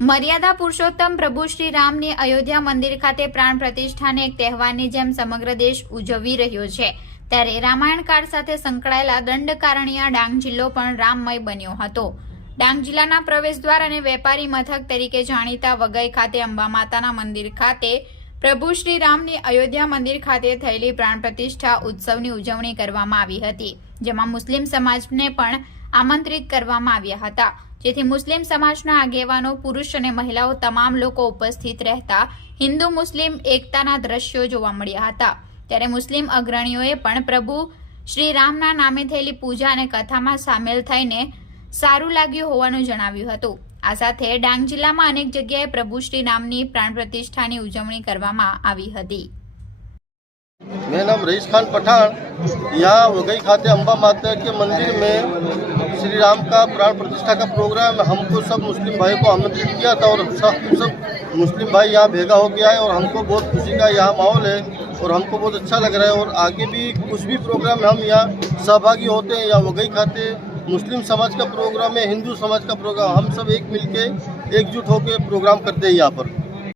મર્યાદા પુરુષોત્તમ પ્રભુ શ્રી રામની અયોધ્યા મંદિર ખાતે પ્રાણ પ્રતિષ્ઠાને એક તહેવારની જેમ સમગ્ર દેશ ઉજવી રહ્યો છે. ત્યારે રામાયણકાળ સાથે સંકળાયેલા દંડકારણિયા ડાંગ જિલ્લો પણ રામમય બન્યો હતો. ડાંગ જિલ્લાના પ્રવેશદ્વાર અને વેપારી મથક તરીકે જાણીતા વગઈ ખાતે અંબા માતાના મંદિર ખાતે પ્રભુ શ્રી રામની અયોધ્યા મંદિર ખાતે થયેલી પ્રાણ પ્રતિષ્ઠા ઉત્સવની ઉજવણી કરવામાં આવી હતી, જેમાં મુસ્લિમ સમાજને પણ આમંત્રિત કરવામાં આવ્યા હતા. જેથી મુસ્લિમ સમાજના આગેવાનો, પુરુષ અને મહિલાઓ તમામ લોકો ઉપસ્થિત રહેતા હિન્દુ મુસ્લિમ એકતાના દ્રશ્યો જોવા મળ્યા હતા. ત્યારે મુસ્લિમ અગ્રણીઓએ પણ પ્રભુ શ્રી રામના નામે થયેલી પૂજા અને કથામાં સામેલ થઈને સારું લાગ્યું હોવાનું જણાવ્યું હતું આ સાથે ડાંગ જિલ્લામાં અનેક જગ્યાએ પ્રભુ શ્રી રામની પ્રાણ પ્રતિષ્ઠાની ઉજવણી કરવામાં આવી હતી मेरा नाम रईस खान पठान यहाँ वगई खाते अम्बा माता के मंदिर में श्री राम का प्राण प्रतिष्ठा का प्रोग्राम हमको सब मुस्लिम भाई को आमंत्रित किया था और सब सब मुस्लिम भाई यहाँ भेगा हो गया है और हमको बहुत खुशी का यहाँ माहौल है और हमको बहुत अच्छा लग रहा है और आगे भी कुछ भी प्रोग्राम में हम यहाँ सहभागी होते हैं यहाँ वगई खाते मुस्लिम समाज का प्रोग्राम है हिंदू समाज का प्रोग्राम हम सब एक मिलके एकजुट होकर प्रोग्राम करते हैं यहाँ पर